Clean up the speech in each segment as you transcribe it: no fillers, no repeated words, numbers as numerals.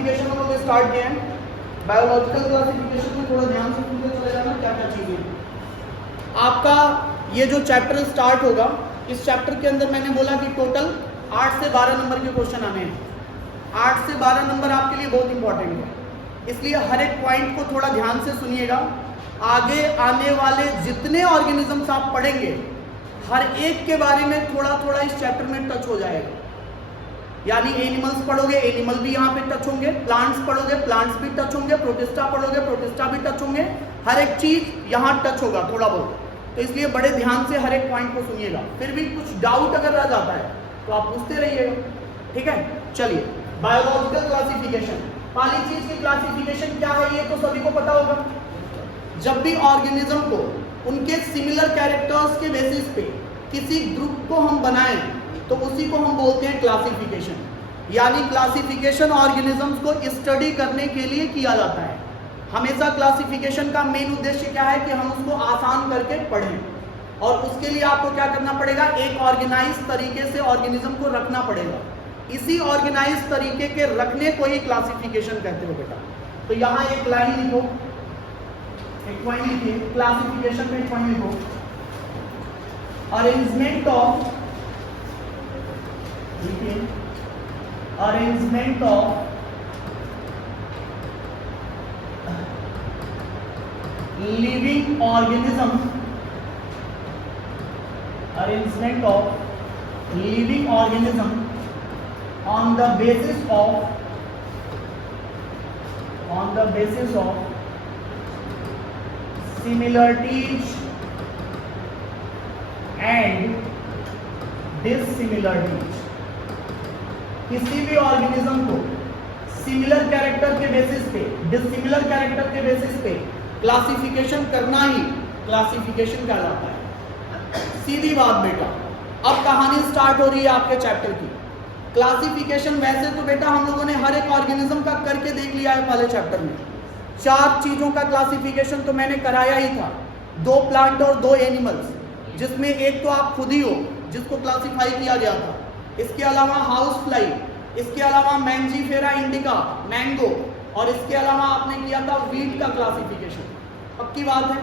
Classification हम लोग start किए हैं। बायोलॉजिकल क्लासिफिकेशन में थोड़ा ध्यान से सुनते चले जाना क्या क्या चीजें। आपका ये जो चैप्टर स्टार्ट होगा, इस चैप्टर के अंदर मैंने बोला कि टोटल 8 से 12 नंबर के क्वेश्चन आने हैं। 8 से 12 नंबर आपके लिए बहुत इंपॉर्टेंट है, इसलिए हर एक पॉइंट को थोड़ा ध्यान से सुनिएगा। आगे आने वाले जितने ऑर्गेनिजम्स आप पढ़ेंगे, हर एक के बारे में थोड़ा थोड़ा इस चैप्टर में टच हो जाएगा। यानी एनिमल्स पढ़ोगे, एनिमल भी यहाँ पे टच होंगे, प्लांट्स पढ़ोगे, प्लांट्स भी टच होंगे, प्रोटिस्टा पढ़ोगे, प्रोटिस्टा भी टच होंगे, हर एक चीज यहाँ टच होगा थोड़ा बहुत। तो इसलिए बड़े ध्यान से हर एक पॉइंट को सुनिएगा। फिर भी कुछ डाउट अगर रह जाता है तो आप पूछते रहिएगा, ठीक है। चलिए, बायोलॉजिकल क्लासिफिकेशन, पहली चीज की क्लासिफिकेशन क्या है ये तो सभी को पता होगा। जब भी ऑर्गेनिज्म को उनके सिमिलर कैरेक्टर्स के बेसिस पे किसी ग्रुप को हम बनाएं तो उसी को हम बोलते हैं क्लासिफिकेशन। यानी क्लासिफिकेशन ऑर्गेनिजम्स को स्टडी करने के लिए किया जाता है। हमेशा क्लासिफिकेशन का मेन उद्देश्य क्या है कि हम उसको आसान करके पढ़ें, और उसके लिए आपको क्या करना पड़ेगा, एक ऑर्गेनाइज तरीके से ऑर्गेनिज्म को रखना पड़ेगा। इसी ऑर्गेनाइज तरीके के रखने को ही क्लासिफिकेशन कहते हो बेटा। तो यहाँ एक लाइन लिखो, एक पॉइंट लिखिए, क्लासिफिकेशन में एक पॉइंट लिखो, arrangement of living organism, arrangement of living organism on the basis of similarities and dissimilarities। किसी भी ऑर्गेनिज्म को सिमिलर कैरेक्टर के बेसिस पे, डिसिमिलर कैरेक्टर के बेसिस पे क्लासिफिकेशन करना ही क्लासिफिकेशन कहलाता है। सीधी बात बेटा। अब कहानी स्टार्ट हो रही है आपके चैप्टर की। क्लासिफिकेशन वैसे तो बेटा हम लोगों ने हर एक ऑर्गेनिज्म का करके देख लिया है पहले चैप्टर में। 4 चीजों का क्लासिफिकेशन तो मैंने कराया ही था, 2 प्लांट और 2 एनिमल्स, जिसमें एक तो आप खुद ही हो जिसको क्लासिफाई किया गया था। इसके अलावा हाउस फ्लाई, इसके अलावा मैंजीफेरा इंडिका मैंगो, और इसके अलावा आपने किया था वीट का क्लासिफिकेशन। पक्की बात है।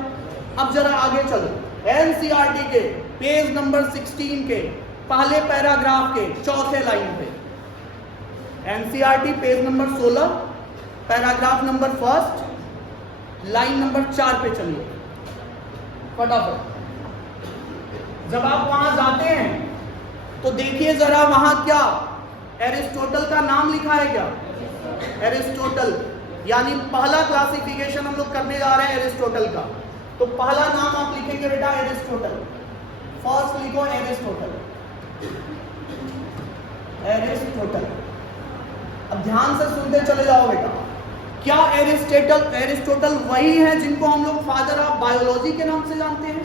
अब जरा आगे चलो, एनसीईआरटी के पेज नंबर 16 के पहले पैराग्राफ के चौथे लाइन पे, NCERT page number 16 paragraph number 1 line number 4 पे चलिए फटाफट। जब आप वहां जाते हैं तो देखिए जरा वहां क्या एरिस्टोटल का नाम लिखा है क्या? एरिस्टोटल, यानी पहला क्लासिफिकेशन हम लोग करने जा रहे हैं एरिस्टोटल का। तो पहला नाम आप लिखेंगे बेटा एरिस्टोटल। फर्स्ट लिखो एरिस्टोटल, एरिस्टोटल। अब ध्यान से सुनते चले जाओ बेटा। क्या एरिस्टोटल वही है जिनको हम लोग फादर ऑफ बायोलॉजी के नाम से जानते हैं?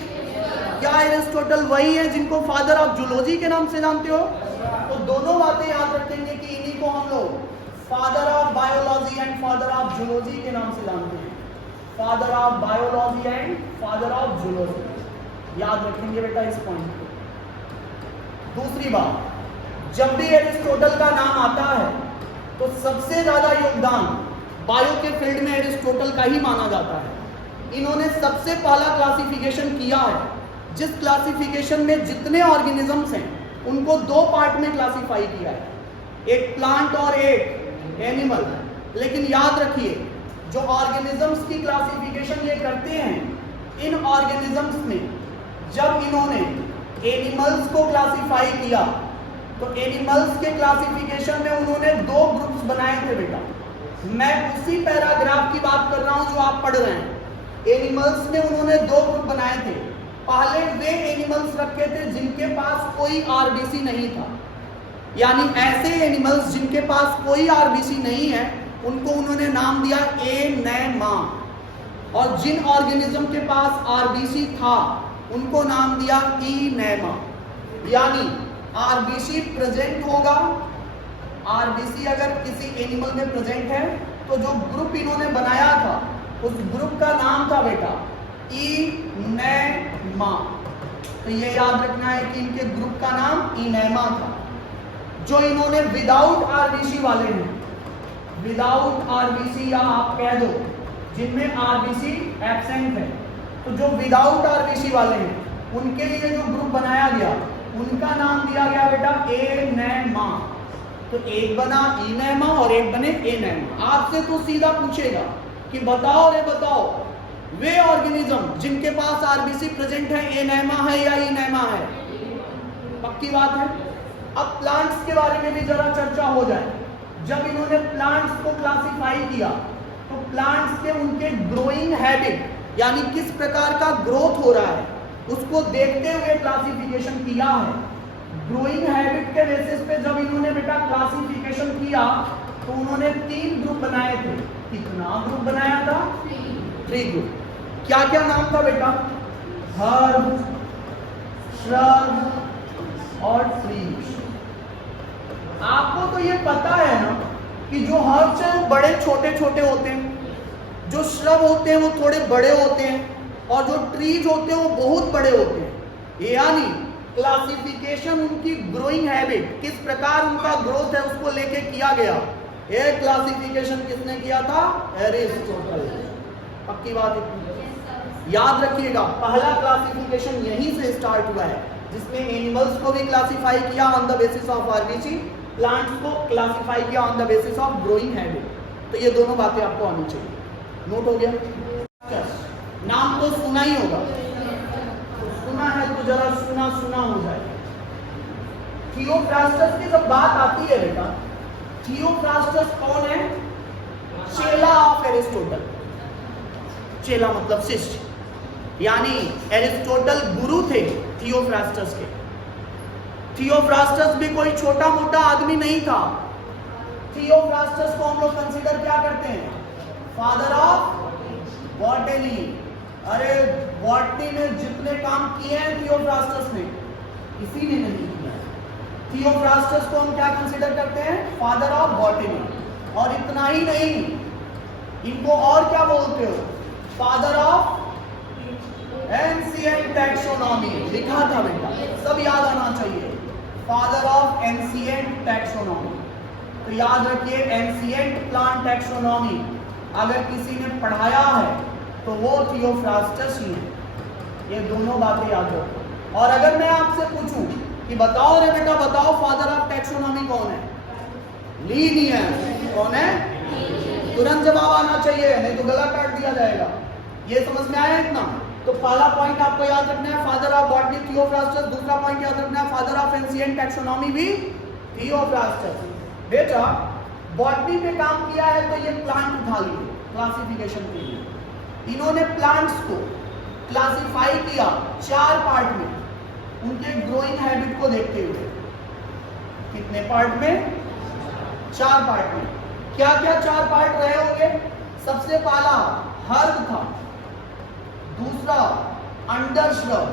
क्या एरिस्टोटल वही है जिनको फादर ऑफ जूलॉजी के नाम से जानते हो? तो दोनों बातें याद रखेंगे कि इन्हीं को हम लोग father of biology and father of zoology के नाम से जानते हैं। Father of biology and father of zoology, याद रखेंगे बेटा इस पॉइंट को। दूसरी बात, जब भी एरिस्टोटल का नाम आता है तो सबसे ज्यादा योगदान बायो के फील्ड में एरिस्टोटल का ही माना जाता है। इन्होंने सबसे पहला क्लासिफिकेशन किया है, जिस क्लासिफिकेशन में जितने ऑर्गेनिजम्स हैं उनको 2 पार्ट में क्लासिफाई किया है, एक प्लांट और एक एनिमल। लेकिन याद रखिए, जो ऑर्गेनिजम्स की क्लासिफिकेशन ये करते हैं, इन ऑर्गेनिजम्स में जब इन्होंने एनिमल्स को क्लासिफाई किया तो एनिमल्स के क्लासिफिकेशन में उन्होंने 2 ग्रुप्स बनाए थे बेटा। मैं उसी पैराग्राफ की बात कर रहा हूं जो आप पढ़ रहे हैं। एनिमल्स में उन्होंने 2 ग्रुप बनाए थे। पहले वे एनिमल्स रखे थे जिनके पास कोई आरबीसी नहीं था, यानी ऐसे एनिमल्स जिनके पास कोई आरबीसी नहीं है उनको उन्होंने नाम दिया एनेमा, और जिन ऑर्गेनिज्म के पास आरबीसी था उनको नाम दिया इनेमा। यानी आरबीसी प्रेजेंट होगा, आरबीसी अगर किसी एनिमल में प्रेजेंट है तो जो ग्रुप इन्होंने बनाया था उस ग्रुप का नाम था बेटा इनेमा। तो ये याद रखना है कि इनके ग्रुप का नाम इनेमा था। जो इन्होंने विदाउट आरबीसी वाले हैं विदाउट आरबीसी, या आप कह दो जिनमें आरबीसी एब्सेंट है। तो जो विदाउट आरबीसी वाले हैं उनके लिए जो ग्रुप बनाया गया उनका नाम दिया गया बेटा एनेमा। तो एक बना इनेमा और एक बने एनेमा। आपसे तो सीधा पूछेगा कि बताओ रे बताओ, वे ऑर्गेनिज्म जिनके पास आरबीसी प्रेजेंट है एनेमा है या इनेमा है? पक्की बात है। अब प्लांट्स के बारे में भी जरा चर्चा हो जाए। जब इन्होंने प्लांट्स को क्लासिफाई किया तो प्लांट्स के उनके ग्रोइंग हैबिट यानी किस प्रकार का ग्रोथ हो रहा है उसको देखते हुए क्लासिफिकेशन किया है। ग्रोइंग हैबिट के बेसिस पे जब इन्होंने बेटा क्लासिफिकेशन किया तो उन्होंने 3 ग्रुप बनाए थे। कितना ग्रुप बनाया था? 3 ग्रुप। क्या क्या नाम था बेटा? हर्ब, श्रब और ट्रीज। आपको तो ये पता है ना कि जो हर्ब्स हैं वो बड़े छोटे छोटे होते हैं, जो श्रब होते हैं वो थोड़े बड़े होते हैं, और जो ट्रीज होते हैं वो बहुत बड़े होते हैं। यानी क्लासिफिकेशन उनकी ग्रोइंग हैबिट, किस प्रकार उनका ग्रोथ है उसको लेके किया गया। ये क्लासिफिकेशन किसने किया था? एरिस्टोटल। पक्की बात है। याद रखिएगा पहला क्लासिफिकेशन यहीं से स्टार्ट हुआ है, जिसमें एनिमल्स को भी क्लासिफाई किया on the basis of RBC, plants को क्लासिफाई किया on the basis of growing habit. तो ये दोनों बातें आपको आनी चाहिए। नोट हो गया? नाम तो सुना ही होगा, सुना है तो जरा सुना सुना हो जाए। थियोफ्रास्टस की जब बात आती है बेटा, थियोफ्रास्टस कौन है? चेला ऑफ एरिस्टोटल। चेला मतलब शिष्य, यानी एरिस्टोटल गुरु थे थियोफ्रास्टस के। थियोफ्रास्टस भी कोई छोटा मोटा आदमी नहीं था। थियोफ्रास्टस को हम लोग कंसीडर क्या करते हैं? Father of botany. अरे बॉटनी में जितने काम किए हैं थियोफ्रास्टस ने, किसी ने नहीं किया। थियोफ्रास्टस को हम क्या कंसीडर करते हैं? Father of botany. और इतना ही नहीं, इनको और क्या बोलते हो? Father of ancient taxonomy. लिखा था बेटा, सब याद आना चाहिए। Father of ancient taxonomy. तो याद रखिए एंशिएंट प्लांट टैक्सोनॉमी अगर किसी ने पढ़ाया है तो वो थियोफ्रास्टस ही है। ये दोनों बातें याद रखो। और अगर मैं आपसे पूछूं कि बताओ रे बेटा बताओ, फादर ऑफ टैक्सोनॉमी कौन है? लीनियस। कौन है? तुरंत जवाब आना चाहिए, नहीं तो गला काट दिया जाएगा। ये समझ में आया इतना? तो पहला पॉइंट आपको याद रखना है फादर ऑफ बॉटनी थियोफ्रास्टस। दूसरा पॉइंट याद रखना है फादर ऑफ एंशिएंट टैक्सोनॉमी भी थियोफ्रास्टस। बेटा बॉटनी पे काम किया है तो ये प्लांट उठा लिए क्लासिफिकेशन के लिए। इन्होंने प्लांट्स को क्लासिफाई किया 4 पार्ट में, उनके ग्रोइंग हैबिट को देखते हुए। कितने पार्ट में? 4 पार्ट में। क्या क्या 4 पार्ट रहे होंगे? सबसे पहला हर्ब था, दूसरा अंडर श्रब,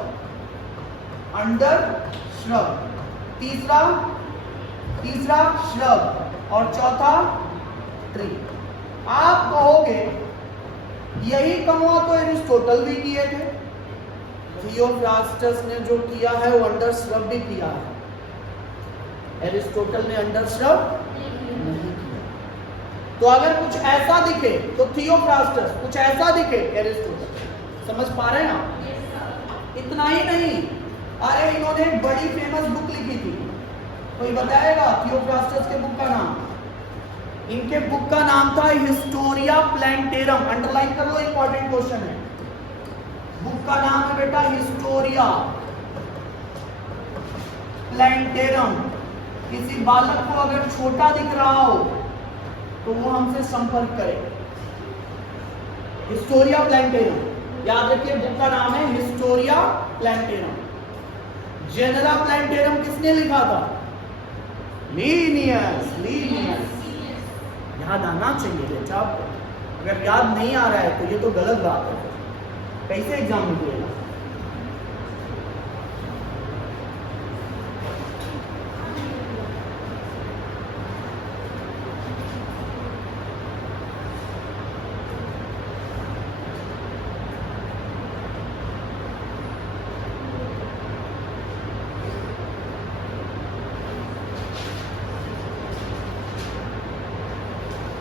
तीसरा श्रब, और चौथा ट्री। आप कहोगे यही कमवा तो एरिस्टोटल भी किए थे। थियोफ्रास्टस ने जो किया है वो अंडर श्रब भी किया है, एरिस्टोटल ने अंडर श्रब नहीं किया। तो अगर कुछ ऐसा दिखे तो थियोफ्रास्टस, कुछ ऐसा दिखे एरिस्टोटल। समझ पा रहे हैं आप? इतना ही नहीं, अरे इन्होंने एक बड़ी फेमस बुक लिखी थी, कोई बताएगा थियोफ्रास्टस के बुक का नाम? इनके बुक का नाम था हिस्टोरिया प्लैंटेरम। अंडरलाइन कर लो, इंपॉर्टेंट क्वेश्चन है। बुक का नाम है बेटा हिस्टोरिया प्लैंटेरम। किसी बालक को अगर छोटा दिख रहा हो तो वो हमसे संपर्क करे। हिस्टोरिया प्लैंटेरम याद रखिए, बुक का नाम है हिस्टोरिया प्लैंटेरम। जेनरा प्लैंटेरम किसने लिखा था? लीनियस। याद आना चाहिए बेटा आपको। अगर याद नहीं आ रहा है तो ये तो गलत बात है। कैसे एग्जाम में दिएगा?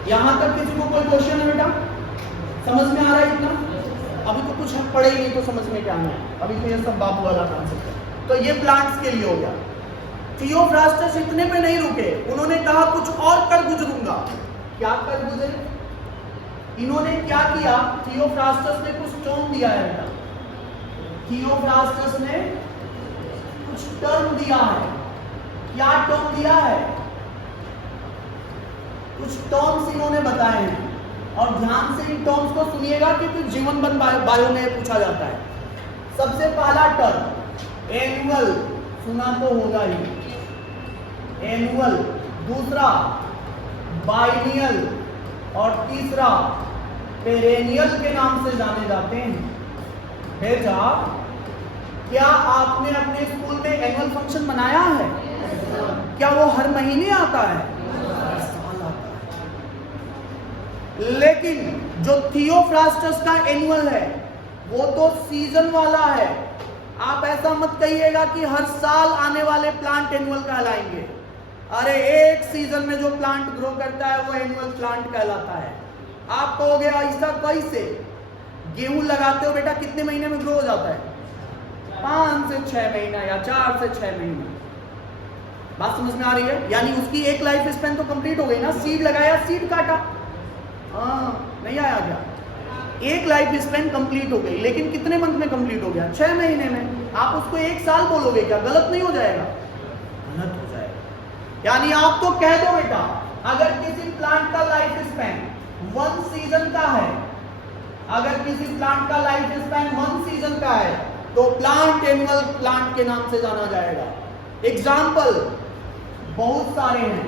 यहां तक किसी को कोई क्वेश्चन है बेटा? समझ में आ रहा है इतना? अभी तो कुछ पढ़े ही नहीं तो समझ में क्या आना है, अभी तो ये सब बाप वाला कॉन्सेप्ट है। तो ये प्लांट्स के लिए हो गया। थियोफ्रास्टस इतने पे नहीं रुके, उन्होंने कहा कुछ और कर गुजरूंगा। क्या कर गुजरे? इन्होंने क्या किया? थियोफ्रास्टस ने कुछ टर्म दिया है बेटा, थियोफ्रास्टस ने कुछ टर्म दिया है। क्या टर्म दिया है? कुछ टर्म्स इन्होंने बताए हैं, और ध्यान से इन टर्म्स को सुनिएगा क्योंकि जीवन बन बायो में पूछा जाता है। सबसे पहला टर्म एनुअल, सुना तो होगा ही, एनुअल। दूसरा बाइनियल, और तीसरा पेरेनियल के नाम से जाने जाते हैं। बेटा, क्या आपने अपने स्कूल में एनुअल फंक्शन मनाया है? क्या वो हर महीने आता है? साल आता है। लेकिन जो थियोफ्रास्टस का एनुअल है वो तो सीजन वाला है। आप ऐसा मत कहिएगा कि हर साल आने वाले प्लांट एनुअल कहलाएंगे। अरे एक सीजन में जो प्लांट ग्रो करता है वो एनुअल प्लांट कहलाता है। आप कहोगे ऐसा कैसे? गेहूं लगाते हो बेटा, कितने महीने में ग्रो हो जाता है? 5 से 6 महीना या 4 से 6 महीना। बात समझ में आ रही है? यानी उसकी एक लाइफ स्पेन तो कंप्लीट हो गई ना। सीड लगाया, सीड काटा, नहीं आया क्या? एक लाइफ स्पेन कंप्लीट हो गई, लेकिन कितने मंथ में कंप्लीट हो गया? 6 महीने में। आप उसको एक साल बोलोगे क्या? गलत नहीं हो जाएगा? गलत हो जाएगा। यानी आप तो कह दो बेटा, अगर किसी प्लांट का लाइफ स्पेन 1 सीजन का है, अगर किसी प्लांट का लाइफ स्पेन 1 सीजन का है तो प्लांट एनुअल प्लांट के नाम से जाना जाएगा। एग्जाम्पल बहुत सारे हैं,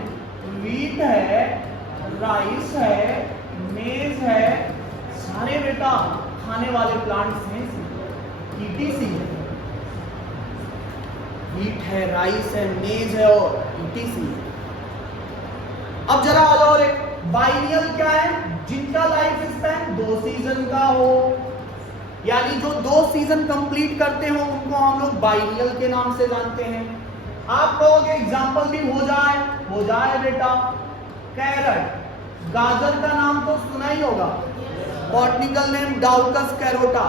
वीट है, राइस है, मेज है, सारे बेटा खाने वाले प्लांट्स हैं। ईटीसी वीट है, राइस है, मेज है और ईटीसी। अब जरा आ जाओ, बाइनियल क्या है? जिनका लाइफ स्पैन 2 सीजन का हो, यानी जो 2 सीजन कंप्लीट करते हो उनको हम लोग बाइनियल के नाम से जानते हैं। आप कहोगे एग्जांपल भी हो जाए बेटा। कैरेट, गाजर का नाम तो सुना ही होगा, बॉटनिकल नेम डाउकस कैरोटा,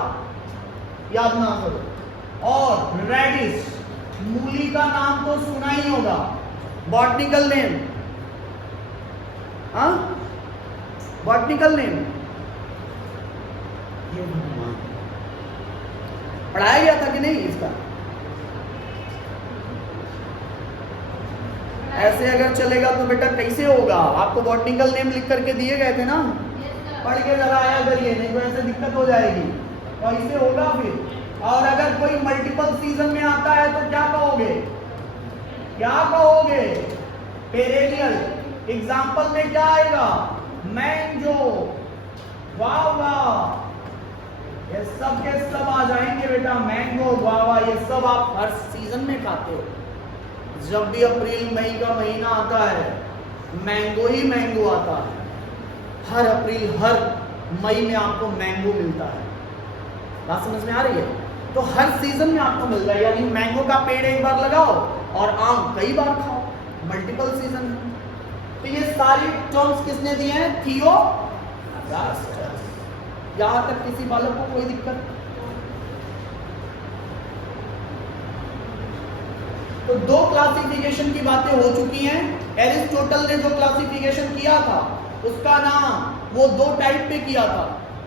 याद ना करो। और रेडिश, मूली का नाम तो सुना ही होगा, बॉटनिकल नेम, बॉटनिकल नेम पढ़ाया गया था कि नहीं इसका? ऐसे अगर चलेगा तो बेटा कैसे होगा? आपको बॉटनिकल नेम लिख करके दिए गए थे ना, पढ़ के जरा आया करिए, नहीं तो ऐसे दिक्कत हो जाएगी। कैसे होगा फिर? और अगर कोई मल्टीपल सीजन में आता है तो क्या कहोगे? क्या कहोगे? पेरेनियल। एग्जाम्पल में क्या आएगा? मैंगो, गुआवा, ये सब के सब आ जाएंगे बेटा। मैंगो, गुआवा, ये सब आप हर सीजन में खाते हो। जब भी अप्रैल मई का महीना आता है, मैंगो ही मैंगो आता है। हर अप्रैल हर मई में आपको मैंगो मिलता है। बात समझ में आ रही है? तो हर सीजन में आपको मिल रहा है, यानी मैंगो का पेड़ एक बार लगाओ और आम कई बार खाओ, मल्टीपल सीजन में। तो ये सारी टर्म्स किसने दिए हैं? थियोफ्रास्टस। यहां तक किसी बालक को कोई दिक्कत? तो 2 क्लासिफिकेशन की बातें हो चुकी हैं। एरिस्टोटल ने जो क्लासिफिकेशन किया था उसका नाम वो 2 टाइप पे किया था।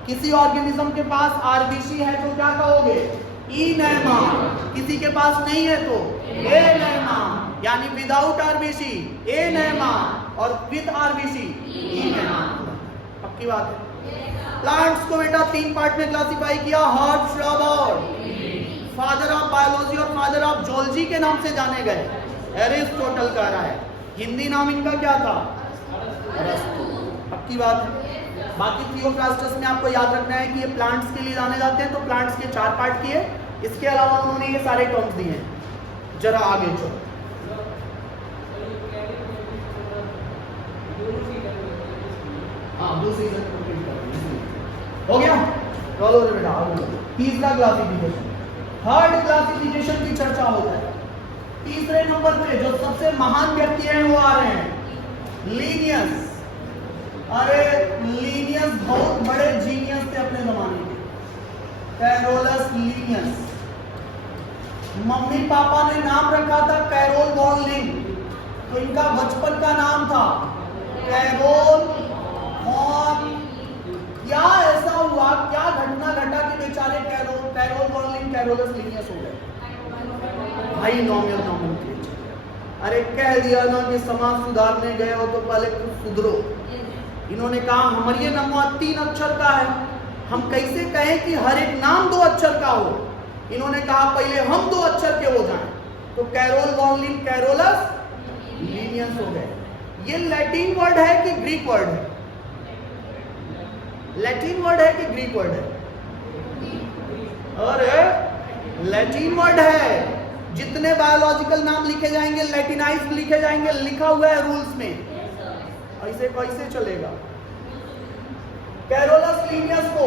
किसी ऑर्गेनिज्म के पास आरबीसी है तो क्या कहोगे? इनेमा। किसी के पास नहीं है तो एनेमा, यानी विदाउट आरबीसी एनेमा और विद आरबीसी इनेमा। पक्की बात है। प्लांट्स को बेटा 3 पार्ट में क्लासिफाई किया। हर्ब, श्रब और फादर ऑफ बायोलॉजी और फादर ऑफ जूलॉजी के नाम से जाने गए, एरिस्टोटल कह रहा है। हिंदी नाम इनका क्या था? अरस्तु। पक्की बात है। बाकी थियोफ्रास्टस में आपको याद रखना है कि ये प्लांट्स के लिए जाने जाते हैं, तो प्लांट्स के 4 पार्ट किए। इसके अलावा उन्होंने ये सारे टर्म्स दिए हैं। जरा आगे चलो। हाँ, 2 सीजन कंप्लीट कर हो गया। चलो बेटा आगे। तीसरा क्लासिफिकेशन, थर्ड क्लासिफिकेशन की चर्चा होता है। तीसरे नंबर पे जो सबसे महान व्यक्ति हैं वो आ रहे हैं, लीनियस। अरे लीनियस बहुत बड़े जीनियस थे अपने जमाने के, कैरोलस लीनियस। मम्मी पापा ने नाम रखा था कैरोल वॉन, तो इनका बचपन का नाम था कैरोल वॉन। क्या ऐसा हुआ, क्या घटना घटा कि बेचारे कैरोल वॉन कैरोलस लीनियस हो गए? भाई नॉमिनल। अरे कह दिया ना कि समाज सुधारने गए हो तो पहले कुछ सुधरो। इन्होंने कहा हमारे नाम 3 अक्षर का है, हम कैसे कहें कि हर एक नाम 2 अक्षर का हो। इन्होंने कहा पहले हम 2 अक्षर के हो जाएं, तो कैरोल वॉन कैरोलस लीनियस हो गए। ये लैटिन वर्ड है कि ग्रीक वर्ड है? लैटिन वर्ड है कि ग्रीक वर्ड है? अरे लैटिन वर्ड है। जितने बायोलॉजिकल नाम लिखे जाएंगे लैटिनाइज्ड लिखे जाएंगे, लिखा हुआ है रूल्स में। ऐसे कैसे चलेगा? कैरोलस लीनियस को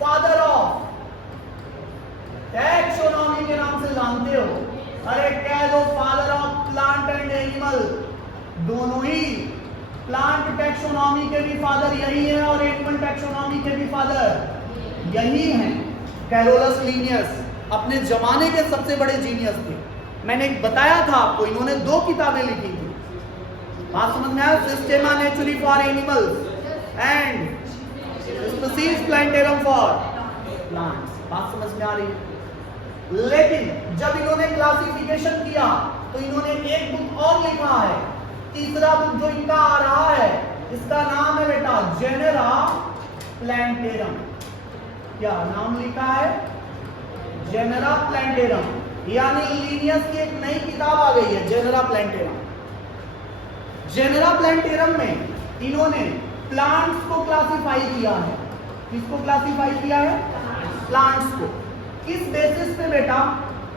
फादर ऑफ टैक्सोनॉमी के नाम से जानते हो। अरे कह दो father of plant and animal, दोनों ही प्लांट टैक्सोनॉमी के भी फादर यही है और एनिमल टैक्सोनॉमी के भी फादर यही हैं। कैरोलस लीनियस अपने जमाने के सबसे बड़े जीनियस थे। मैंने एक बताया था आपको, इन्होंने 2 किताबें लिखी थी। बात समझ में आया? Systema Naturae for animals and Species Plantarum for plants. बात समझ में आ रही है? लेकिन जब इन्होंने क्लासिफिकेशन किया तो इन्होंने एक बुक और लिखा है, तीसरा बुक जो इनका आ रहा है, इसका नाम है बेटा जेनेरा प्लांटेरम। क्या नाम लिखा है? Genera plantarum. यानी लीनियस की एक नई किताब आ गई है, जेनेरा प्लांटेरम। जेनेरा प्लांटेरम में इन्होंने प्लांट्स को क्लासिफाई किया है। किसको क्लासिफाई किया है? प्लांट्स को। किस बेसिस पे बेटा?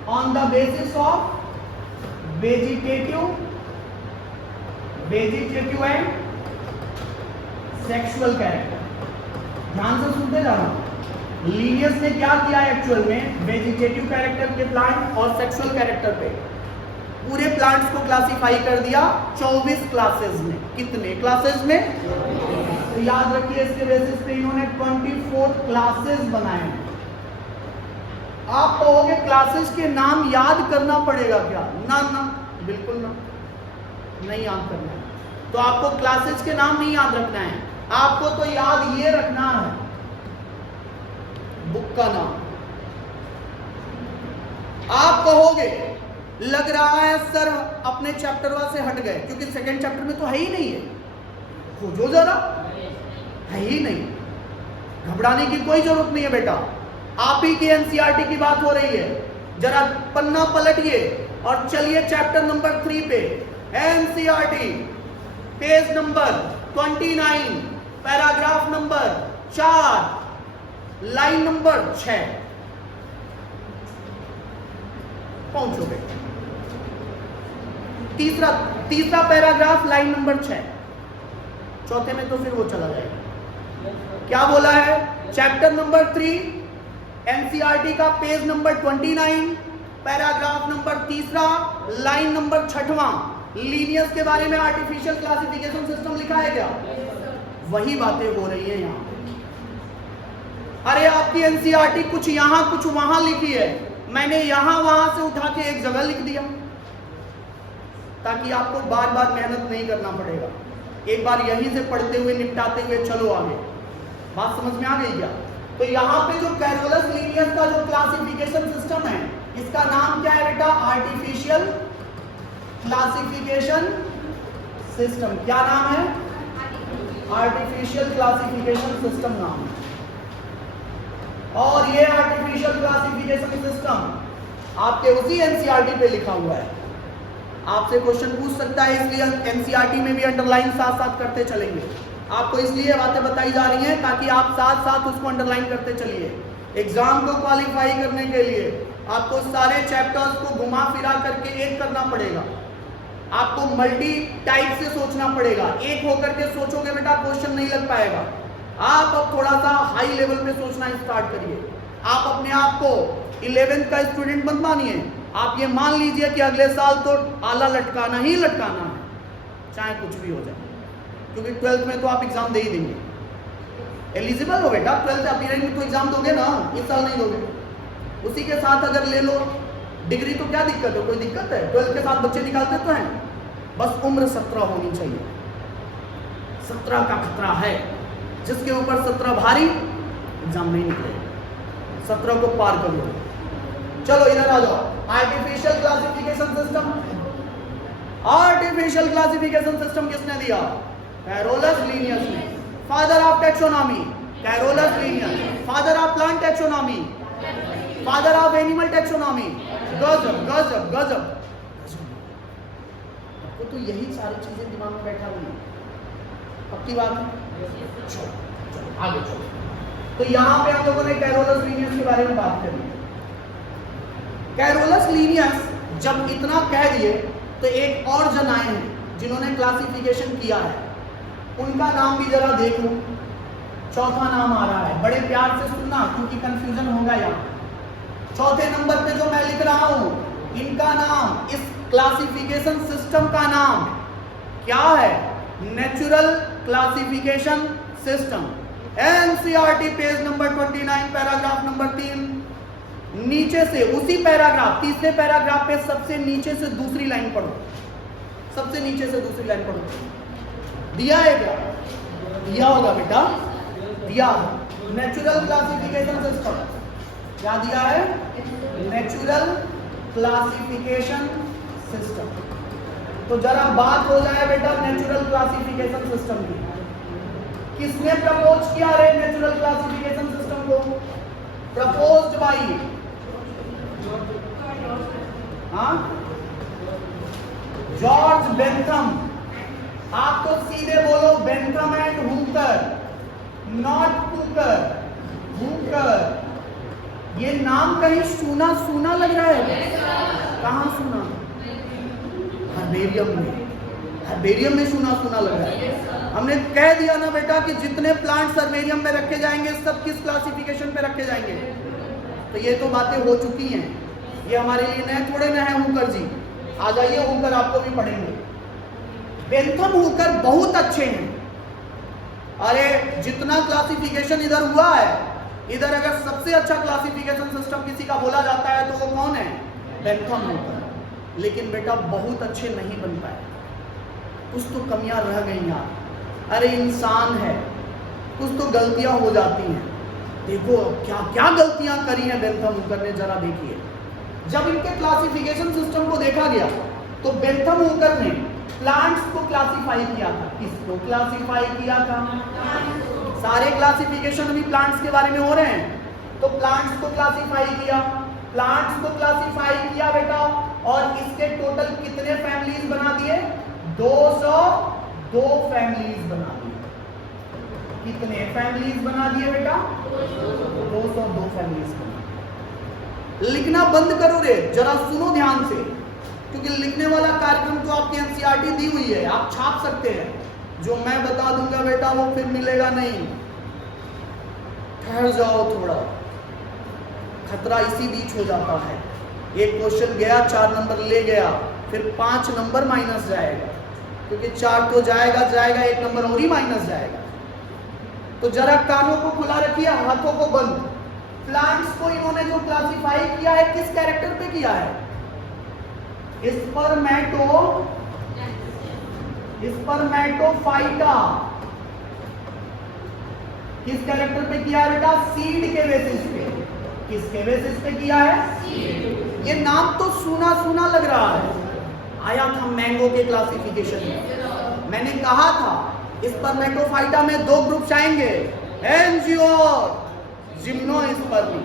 On the basis of vegetative and sexual character. ध्यान से सुनते जाना। लीनियस ने क्या किया एक्चुअल में? वेजिटेटिव कैरेक्टर के प्लांट और सेक्सुअल कैरेक्टर पे पूरे प्लांट्स को क्लासिफाई कर दिया 24 क्लासेस में। कितने क्लासेस में? तो याद रखिए इसके बेसिस पे इन्होंने 24 क्लासेस बनाए हैं। आप कहोगे क्लासेस के नाम याद करना पड़ेगा क्या? ना ना, बिल्कुल ना, नहीं याद करना है। तो आपको क्लासेस के नाम नहीं याद रखना है, आपको तो याद ये रखना है बुक का नाम। आप कहोगे लग रहा है सर अपने चैप्टर से हट गए, क्योंकि सेकंड चैप्टर में तो है ही नहीं है। खोजो जरा, है ही नहीं। घबराने की कोई जरूरत नहीं है बेटा। आप ही की एनसीईआरटी की बात हो रही है। जरा पन्ना पलटिए और चलिए चैप्टर नंबर 3 पे। NCERT page number 29, paragraph number 4, line number 6 पहुंचोगे। तीसरा पैराग्राफ लाइन नंबर 6, चौथे में तो फिर वो चला जाएगा। क्या बोला है? चैप्टर नंबर 3 एनसीईआरटी का page number 29, paragraph number 3, line number 6वां, लीनियस के बारे में आर्टिफिशियल क्लासिफिकेशन सिस्टम लिखा है क्या? वही बातें हो रही है यहाँ। अरे आपकी एनसीईआरटी कुछ यहां कुछ वहां लिखी है, मैंने यहां वहां से उठा के एक जगह लिख दिया ताकि आपको बार बार मेहनत नहीं करना पड़ेगा। एक बार यहीं से पढ़ते हुए निपटाते हुए चलो आगे। बात समझ में आ गई क्या? तो यहाँ पे जो कैरोलस लीनियस का जो क्लासिफिकेशन सिस्टम है, इसका नाम क्या है बेटा? Artificial classification system. क्या नाम है? आर्टिफिशियल क्लासिफिकेशन सिस्टम नाम है। और ये आर्टिफिशियल क्लासिफिकेशन सिस्टम आपके उसी एनसीईआरटी पे लिखा हुआ है। आपसे क्वेश्चन पूछ सकता है, इसलिए एनसीईआरटी में भी अंडरलाइन साथ साथ करते चलेंगे। आपको इसलिए बातें बताई जा रही हैं ताकि आप साथ साथ उसको अंडरलाइन करते चलिए। एग्जाम को क्वालिफाई करने के लिए आपको सारे चैप्टर्स को घुमा फिरा करके एक करना पड़ेगा। आपको मल्टी टाइप से सोचना पड़ेगा। एक होकर के सोचोगे बेटा क्वेश्चन नहीं लग पाएगा। आप अब थोड़ा सा हाई लेवल पे सोचना स्टार्ट करिए। आप अपने आप को 11th का स्टूडेंट मत मानिए। आप ये मान लीजिए कि अगले साल तो आला लटकाना ही लटकाना है, चाहे कुछ भी हो जाए। क्योंकि 12th में तो आप एग्जाम दे ही देंगे, एलिजिबल हो बेटा, 12th अपीयरिंग में तो एग्जाम दोगे ना, इस साल नहीं दोगे। उसी के साथ अगर ले लो डिग्री तो क्या दिक्कत है, कोई दिक्कत है? 12th के साथ बच्चे निकालते तो हैं, बस उम्र 17 होनी चाहिए। 17 का खतरा है, जिसके ऊपर 17 भारी एग्जाम नहीं निकलेगा, 17 को पार कर लो। चलो इधर आ जाओ, artificial classification system. Artificial classification system किसने दिया? कैरोलस लीनियस ने। Father of taxonomy Carolus Linnaeus. Father of plant taxonomy, father of animal taxonomy. गजब गजब गजब। आपको तो यही सारी चीजें दिमाग में बैठा हुई है, पक्की बात है? चलो आगे चलो। तो यहां पे हम लोगों ने कैरोलस लीनियस के बारे में बात करी। कैरोलस लीनियस जब इतना कह दिए तो एक और जन आए हैं जिन्होंने क्लासिफिकेशन किया है, उनका नाम भी जरा देख लो। चौथा नाम आ रहा है, बड़े प्यार से सुनना क्योंकि कंफ्यूजन होगा यहाँ। चौथे नंबर पे जो मैं लिख रहा हूं, इनका नाम, इस क्लासिफिकेशन सिस्टम का नाम क्या है? Natural classification system. NCERT page number 29 paragraph number 3, नीचे से उसी पैराग्राफ, तीसरे पैराग्राफ पे सबसे नीचे से दूसरी लाइन पढ़ो, सबसे नीचे से दूसरी लाइन पढ़ो। दिया है क्या? दिया होगा बेटा, दिया। नेचुरल क्लासिफिकेशन सिस्टम क्या दिया है? Natural classification system. तो जरा बात हो जाए बेटा नेचुरल क्लासिफिकेशन सिस्टम की। किसने प्रपोज किया रे नेचुरल क्लासिफिकेशन सिस्टम को? Proposed by George Bentham. आप तो सीधे बोलो Bentham and Hooker, not cooker, Hooker. ये नाम कहीं सुना सुना लग रहा है? कहां सुना? हर्बेरियम में, हर्बेरियम में सुना सुना लग रहा है। हमने कह दिया ना बेटा कि जितने प्लांट्स हर्बेरियम में रखे जाएंगे सब किस क्लासिफिकेशन पे रखे जाएंगे। तो ये तो बातें हो चुकी हैं, ये हमारे लिए नए थोड़े ना है हुकर जी। आ जाइए, हुकर आपको भी पढ़ेंगे। बेंथम हुकर बहुत अच्छे हैं। अरे जितना क्लासिफिकेशन इधर हुआ है, इधर अगर सबसे अच्छा क्लासिफिकेशन सिस्टम किसी का बोला जाता है तो वो कौन है? Bentham Hooker. लेकिन बेटा बहुत अच्छे नहीं बन पाए, कुछ तो कमियां रह गई यार। अरे इंसान है, कुछ तो गलतियां हो जाती हैं। देखो क्या क्या गलतियां करी हैं बेंथम हुकर ने, जरा देखिए। जब इनके क्लासिफिकेशन सिस्टम को देखा गया तो बेंथम हुकर ने प्लांट्स को क्लासिफाई किया था। किसको क्लासिफाई किया था? सारे क्लासिफिकेशन अभी प्लांट्स के बारे में हो रहे हैं, तो प्लांट्स को क्लासिफाई किया। प्लांट्स को क्लासिफाई किया बेटा, और इसके टोटल कितने फैमिलीज बना दिए? 202 फैमिलीज बना दिए। कितने फैमिलीज बना दिए बेटा? 202 फैमिलीज बना। लिखना बंद करो रे, जरा सुनो ध्यान से, क्योंकि लिखने वाला कार्यक्रम तो आपकी एनसीईआरटी दी हुई है, आप छाप सकते हैं। जो मैं बता दूंगा बेटा वो फिर मिलेगा नहीं। ठहर जाओ थोड़ा, खतरा इसी बीच हो जाता है। एक क्वेश्चन गया 4 नंबर ले गया, फिर 5 नंबर माइनस जाएगा, क्योंकि 4 तो जाएगा जाएगा, 1 नंबर और ही माइनस जाएगा। तो जरा कानों को खुला रखिए, हाथों को बंद। प्लांट्स को इन्होंने जो क्लासिफाई किया है किस कैरेक्टर पे किया है? स्पर्मेटोफाइटा। किस कैरेक्टर पे किया है बेटा? सीड के बेसिस पे। किसके बेसिस पे किया है? सीड। ये नाम तो सुना सुना लग रहा है, आया था मैंगो के क्लासिफिकेशन में। मैंने कहा था स्पर्मेटोफाइटा में 2 ग्रुप्स आएंगे, एंजियो और जिम्नोस्पर्मी।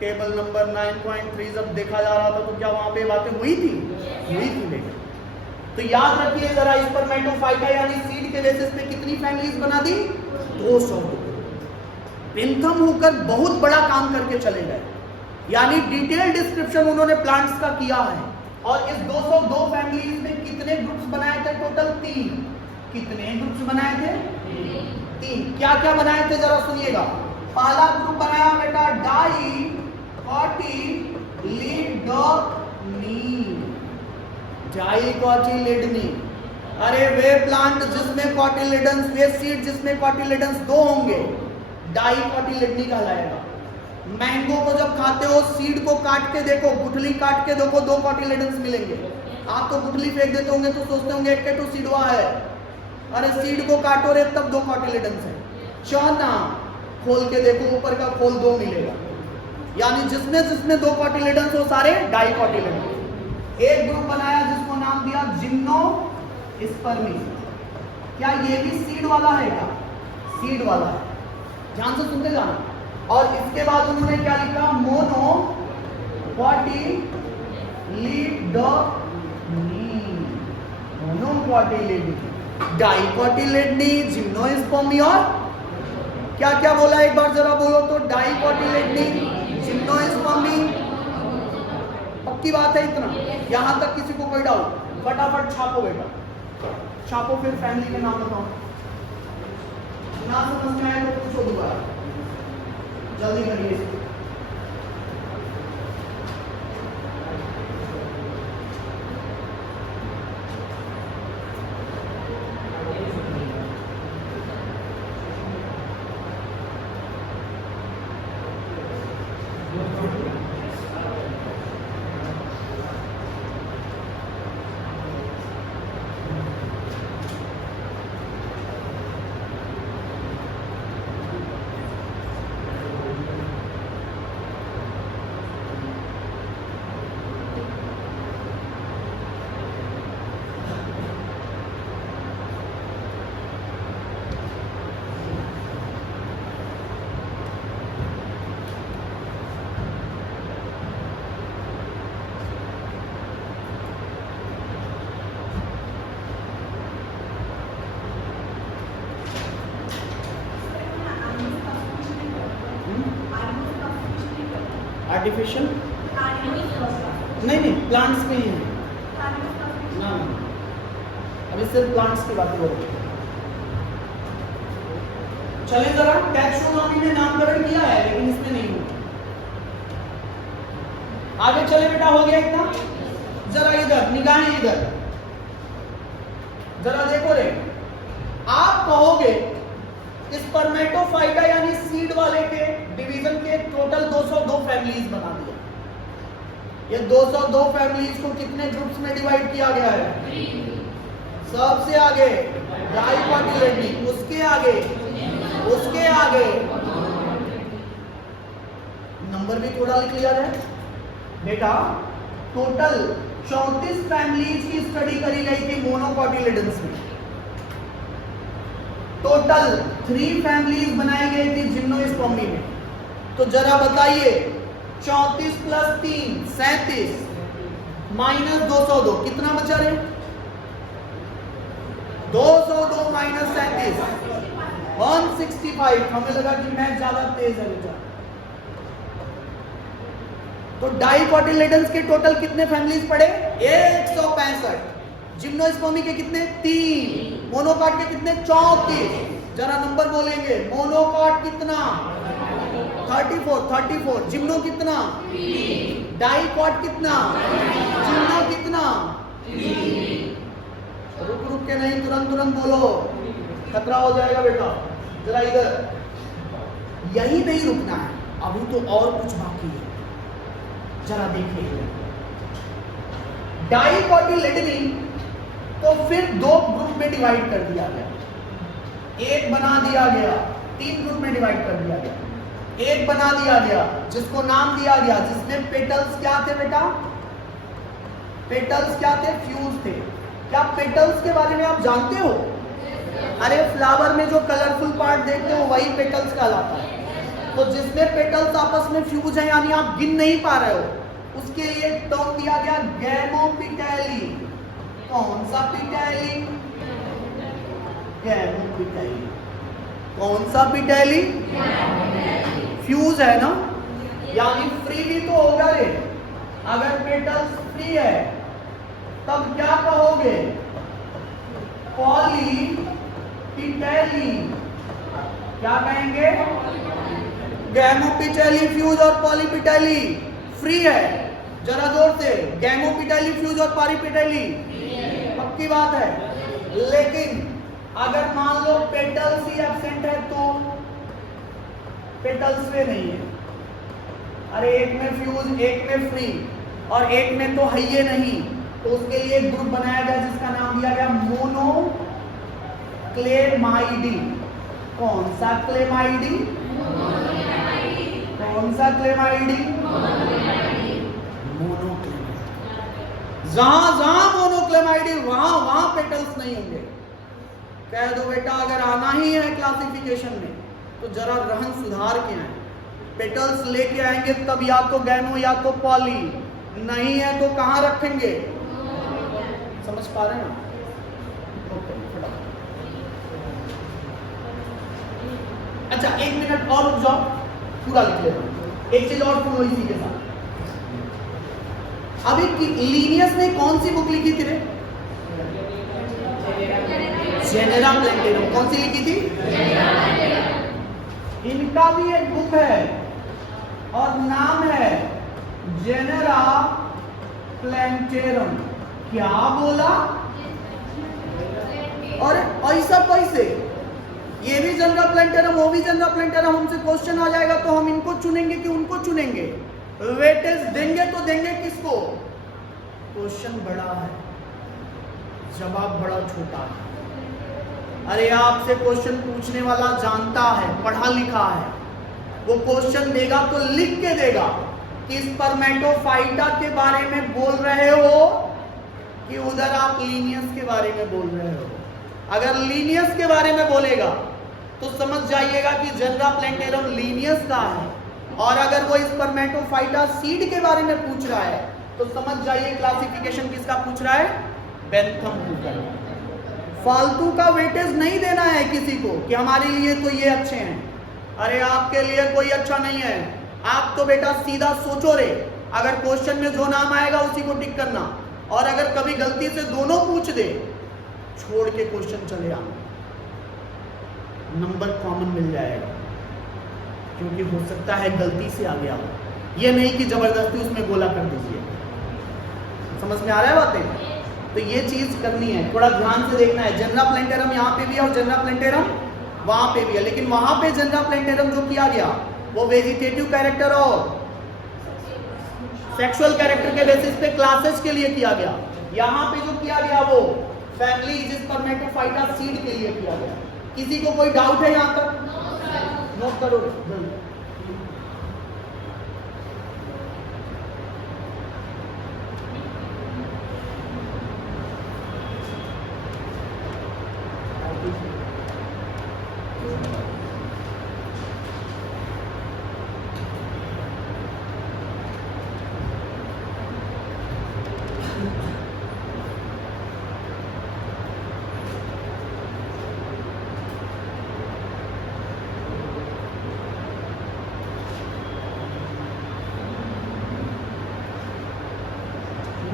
टेबल नंबर 9.3 जब देखा जा रहा था तो क्या वहां पे बातें हुई थी? हुई थी बेटा। तो याद रखिए जरा, स्पर्मेटोफाइटा यानी सीड के बेसिस पे कितनी फैमिलीज बना दी? 200। बेंथम हुकर बहुत बड़ा काम करके चले गए, यानी डिटेल डिस्क्रिप्शन उन्होंने प्लांट्स का किया है। और इस 202 फैमिलीज में कितने ग्रुप्स बनाए थे? टोटल 3। कितने ग्रुप्स बनाए थे? 3। क्या क्या बनाए थे जरा सुनिएगा। पहला ग्रुप बनाया बेटा डाई कॉटिलिडोनी। डाई कॉटिलिडनी। अरे वे प्लांट जिसमें कॉटिलेडन्स, वे सीड जिसमें कॉटिलेडन्स 2 होंगे, डाइकोटिलेडनी कहलाएगा। मैंगो को जब खाते हो सीड को काट के देखो, गुठली काट के देखो, 2 कॉटिलेडन्स मिलेंगे। आप तो गुठली फेंक देते होंगे तो सोचते होंगे एक तो सीडवा है, अरे सीड को काटो रे तब 2 कॉटिलेडन्स है। चौथा खोल के देखो ऊपर का खोल 2 मिलेगा, यानी जिसमें 2 कॉटिलेडन्स हो सारे डाइकोटिलेडन। एक ग्रुप बनाया जिसको नाम दिया जिम्नोस्पर्मी। क्या ये भी सीड वाला है? क्या सीड वाला है? ध्यान से सुनते जाना। और इसके बाद उन्होंने क्या लिखा? मोनोकॉटिलेडनी, डाइकोटिलेडनी, जिम्नोस्पर्मी और क्या क्या बोला एक बार जरा बोलो तो? डाइकोटिलेडनी, जिम्नोस्पर्मी। पक्की बात है इतना? यहां तक किसी को कोई डाउट? फटाफट छापो बेटा, छापो, फिर फैमिली के नाम बताओ। ना समझ में आए तो पूछो दोबारा, जल्दी करिए। आर्टिफिशियल नहीं, प्लांट्स में ही है ना। अभी सिर्फ प्लांट्स की बात करो। चले जरा, टैक्सोनॉमी में नामकरण किया है लेकिन इसमें नहीं हुआ। आगे चले बेटा, हो गया इतना? जरा इधर निगाहें, इधर जरा देखो रे। आप कहोगे स्पर्मेटोफाइटा यानी सीड वाले के डिवीजन के टोटल 202 फैमिलीज बना दिया। ये 202 फैमिलीज को कितने ग्रुप्स में डिवाइड किया गया है? सबसे आगे डाइकोटिलेडनी, उसके आगे नंबर भी थोड़ा लिख लिया है बेटा। टोटल 34 फैमिलीज की स्टडी करी गई थी मोनोकॉटिलेडन्स में। टोटल 3 फैमिलीज बनाई गई थी जिम्नोस्पर्मी में। तो जरा बताइए, 34 + 3 37 - 202 कितना बचा रे? 202 - 37 165। हमें लगा कि मैथ ज्यादा तेज है बेटा। तो डाइकोटिलेडन्स के टोटल कितने फैमिलीज पड़े? 165। जिम्नोस्पर्मी के कितने? 3। मोनोकॉट के कितने? 34। जरा नंबर बोलेंगे। मोनोकॉट कितना? 34। जिम्नो कितना? डाइकॉट कितना? जिम्नो कितना? रुक के नहीं, तुरंत बोलो, खतरा हो जाएगा बेटा। जरा इधर, यही नहीं रुकना है, अभी तो और कुछ बाकी है। जरा देखिए, डाइकोटिलेडनी को फिर 2 ग्रुप में डिवाइड कर दिया गया। एक बना दिया गया, 3 ग्रुप में डिवाइड कर दिया गया। एक बना दिया गया जिसको नाम दिया गया, जिसमें पेटल्स क्या थे बेटा? पेटल्स क्या थे? फ्यूज थे। क्या पेटल्स के बारे में आप जानते हो? अरे फ्लावर में जो कलरफुल पार्ट देखते हो वही पेटल्स कहलाता है। तो जिसमें पेटल्स आपस में फ्यूज है, यानी आप गिन नहीं पा रहे हो, उसके लिए टर्म दिया गया गैमोपिटैली। कौन सा पिटैली? गैमोपिटैली। कौन सा पिटैली? फ्यूज है ना, यानी फ्री भी तो होगा रे। अगर पेटल्स फ्री है तब क्या कहोगे? पॉलीपिटैली। क्या कहेंगे? गैमोपिटैली फ्यूज और पॉलीपिटैली फ्री है। जरा जोर से, गैमोपिटैली फ्यूज और पॉलीपिटैली पक्की बात है। लेकिन अगर मान लो पेटल्स ही एब्सेंट है तो पेटल्स में नहीं है, अरे एक में फ्यूज एक में फ्री और एक में तो है ही नहीं, तो उसके लिए एक ग्रुप बनाया गया जिसका नाम दिया गया मोनोक्लेमाइडी। कौन सा क्लेमाइडी? कौन सा क्लेमाइडी? मोनोक्लेमाइडी। जहां मोनोक्लेमाइडी वहां पेटल्स नहीं होंगे। कह दो बेटा अगर आना ही है क्लासिफिकेशन में तो जरा रहन सुधार के आए, पेटल्स लेके आएंगे तब या तो गैनो या तो पॉली, नहीं है तो कहां रखेंगे? समझ पा रहे हैं? अच्छा एक मिनट और रुक जाओ, पूरा लिख लेना। एक चीज और सुनो इसी के साथ, अभी लीनियस ने कौन सी बुक लिखी थी रे? जेनेरा प्लैंटेरम। कौन सी लिखी थी? इनका भी एक बुक है और नाम है जेनेरा प्लैंटेरम। क्या बोला? और ऐसा कैसे? ये भी जनरल प्लैंटेरम वो भी जनरल प्लैंटेरम, हमसे क्वेश्चन आ जाएगा तो हम इनको चुनेंगे कि उनको चुनेंगे? वेटेज देंगे तो देंगे किसको? क्वेश्चन बड़ा है, जवाब बड़ा छोटा है। अरे आपसे क्वेश्चन पूछने वाला जानता है, पढ़ा लिखा है, वो क्वेश्चन देगा तो लिख के देगा कि स्पर्मेटोफाइटा के बारे में बोल रहे हो कि उधर आप लीनियस के बारे में बोल रहे हो। अगर लीनियस के बारे में बोलेगा तो समझ जाइएगा कि जनरा प्लैंटेरम लीनियस का है, और अगर वो स्पर्मेटोफाइटा सीड के बारे में पूछ रहा है तो समझ जाइए क्लासिफिकेशन किसका पूछ रहा है? Bentham Hooker. फालतू का वेटेज नहीं देना है किसी को कि हमारे लिए तो ये अच्छे हैं। अरे आपके लिए कोई अच्छा नहीं है, आप तो बेटा सीधा सोचो रे, अगर क्वेश्चन में जो नाम आएगा उसी को टिक करना, और अगर कभी गलती से दोनों पूछ दे छोड़ के क्वेश्चन चले आना, नंबर कॉमन मिल जाएगा, क्योंकि हो सकता है गलती से आ गया हो, ये नहीं कि जबरदस्ती उसमें गोला कर दीजिए। समझ में आ रहा है बातें? तो ये चीज करनी है, थोड़ा ध्यान से देखना है। जनरा प्लैंटेरम यहाँ पे भी है और जनरा प्लैंटेरम वहां पे भी है, लेकिन वहां पे जनरा प्लैंटेरम जो किया गया वो वेजिटेटिव कैरेक्टर और सेक्सुअल कैरेक्टर के बेसिस पे क्लासेस के लिए किया गया। यहाँ पे जो किया गया वो फैमिली स्पर्मेटोफाइटा सीड के लिए किया गया। किसी को कोई डाउट है यहाँ तक? नोट करो।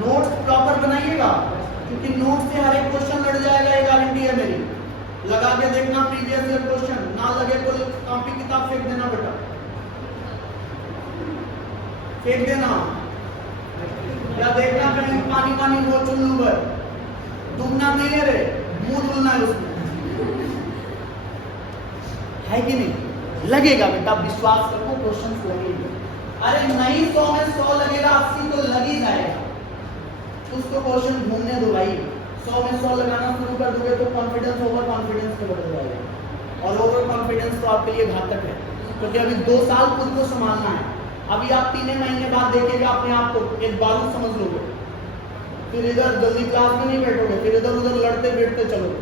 नोट्स प्रॉपर बनाइएगा, क्योंकि नोट से हर एक क्वेश्चन लड़ जाएगा, ये गारंटी है मेरी। लगा के देखना प्रीवियस ईयर क्वेश्चन, ना लगे तो कॉपी किताब फेंक देना बेटा, फेंक देना, या देखना कहीं पानी पानी हो चुल्लू पर डूबना नहीं है रे, मुंह धुलना है उसमें, है कि नहीं? लगेगा बेटा, विश्वास करो, क्वेश्चन लगेगा। अरे नहीं 100 में 100 लगेगा, 80 तो लग ही जाएगा, उसको क्वेश्चन घूमने दो भाई। 100 में 100 लगाना शुरू कर दोगे तो कॉन्फिडेंस ओवर कॉन्फिडेंस में बढ़ जाएगा, और ओवर कॉन्फिडेंस तो आपके लिए घातक है, क्योंकि अभी 2 साल खुद को संभालना है। अभी आप 3 महीने बाद देखेगा अपने आप को, एक बारूद समझ लोगे, फिर इधर जल्दी क्लास में नहीं बैठोगे, फिर इधर उधर लड़ते बैठते चलोगे,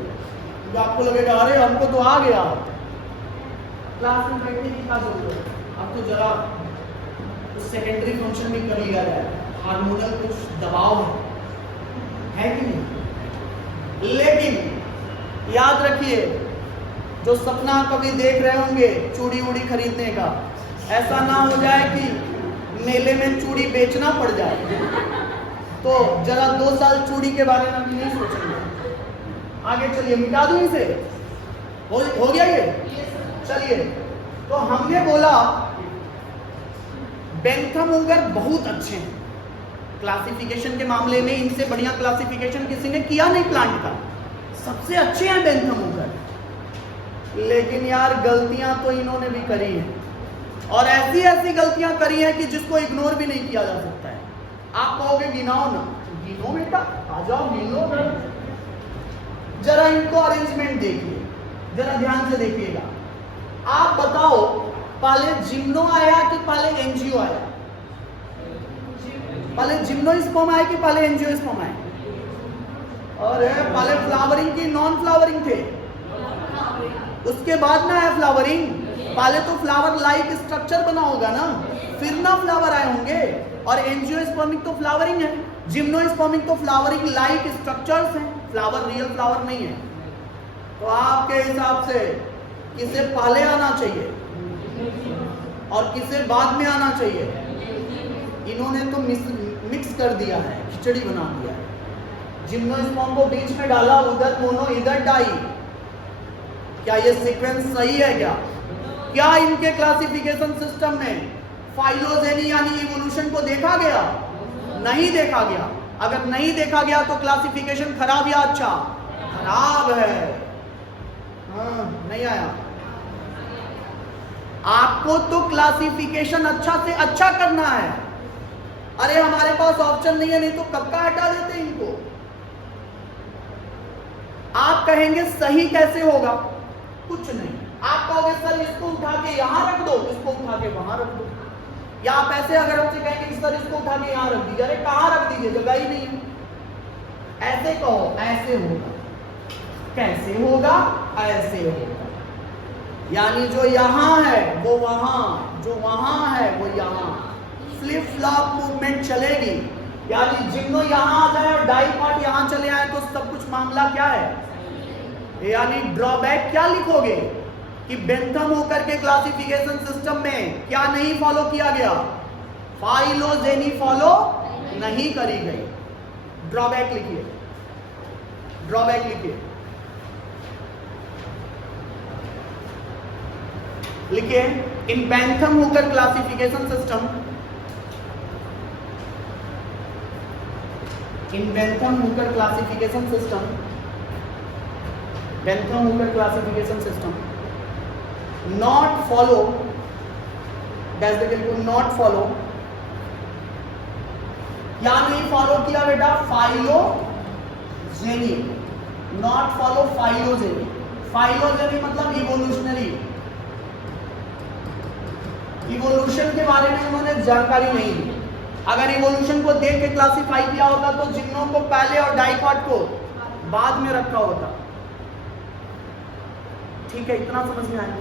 तो आपको लगेगा अरे हमको तो आ गया, क्लास में बैठने की क्या जरूरत है। अब तो जरा सेकेंडरी फंक्शन भी कर लिया जाए, हार्मोनल कुछ दबाव है कि नहीं? लेकिन याद रखिए, जो सपना कभी देख रहे होंगे चूड़ी उड़ी खरीदने का, ऐसा ना हो जाए कि मेले में चूड़ी बेचना पड़ जाए, तो जरा 2 साल चूड़ी के बारे में भी नहीं सोचेंगे। आगे चलिए, मिटा दूं इसे, हो गया ये? चलिए, तो हमने बोला बेंथम उंगर बहुत अच्छे हैं क्लासिफिकेशन के मामले में, इनसे बढ़िया क्लासिफिकेशन किसी ने किया नहीं प्लांट का। सबसे अच्छे हैं बेंथम हुकर, लेकिन यार गलतियां तो इन्होंने भी करी हैं, और ऐसी ऐसी गलतियां करी हैं कि जिसको इग्नोर भी नहीं किया जा सकता है। आप कहोगे गिनाओ ना, गिनो बेटा, आ जाओ गिन लो। जरा इनको अरेंजमेंट देखिए, जरा ध्यान से देखिएगा। आप बताओ पहले जिम्नो आया कि पहले एनजीओ आया? पहले जिम्नोस्पर्म आया कि पहले एंजियोस्पर्म आया? और पहले फ्लावरिंग की नॉन फ्लावरिंग थे, उसके बाद ना है फ्लावरिंग। पहले तो फ्लावर लाइक स्ट्रक्चर बना होगा ना, फिर ना फ्लावर आए होंगे। और एंजियोस्पर्मिक तो फ्लावरिंग है, जिम्नोस्पर्मिक तो फ्लावरिंग लाइक स्ट्रक्चर्स हैं, फ्लावर रियल फ्लावर नहीं है। तो आपके हिसाब से किसे पहले आना चाहिए और किसे बाद में आना चाहिए? इन्होंने तो मिक्स कर दिया है, खिचड़ी बना दिया है। जिम्नोस्पर्म को बीच में डाला, उधर मोनो इधर डाई। क्या ये सीक्वेंस सही है? क्या इनके क्लासिफिकेशन सिस्टम में फाइलोजेनी यानी इवोल्यूशन को देखा गया? नहीं देखा गया। अगर नहीं देखा गया तो क्लासिफिकेशन खराब या अच्छा? खराब है। हाँ, नहीं आया। आपको तो क्लासिफिकेशन अच्छा से अच्छा करना है। अरे हमारे पास ऑप्शन नहीं है, नहीं तो कब का हटा देते इनको। आप कहेंगे सही कैसे होगा? कुछ नहीं, आप कहोगे सर इसको उठा के यहां रख दो, इसको उठा के वहां रख दो। या आप ऐसे अगर हमसे कहेंगे सर इसको उठा के यहां रख दीजिए, अरे कहां रख दीजिए, जगह ही नहीं है। ऐसे कहो, ऐसे होगा। कैसे होगा? ऐसे होगा। यानी जो यहां है वो वहां, जो वहां है वो यहां, फ्लिप फ्लॉप मूवमेंट चलेगी। यानी जिम्नो यहां आ जाए और डाई पार्ट यहां चले आए तो सब कुछ मामला क्या है? यानी ड्रॉबैक क्या लिखोगे कि बेंथम होकर के क्लासिफिकेशन सिस्टम में क्या नहीं फॉलो किया गया? फाइलोजेनी फॉलो नहीं करी गई। ड्रॉबैक लिखिए, ड्रॉबैक लिखिए, लिखिए in Bentham Hooker classification system, in Bentham Hooker classification system, Bentham Hooker classification system not follow, dash the not follow, क्या नहीं फॉलो किया बेटा? Phylogeny, not follow phylogeny. Phylogeny मतलब इवोल्यूशनरी, इवोल्यूशन के बारे में उन्होंने जानकारी नहीं दी। अगर इवोल्यूशन को देख के क्लासिफाई किया होता तो जिम्नो को पहले और डाइकॉट को बाद में रखा होता। ठीक है, इतना समझ में आया?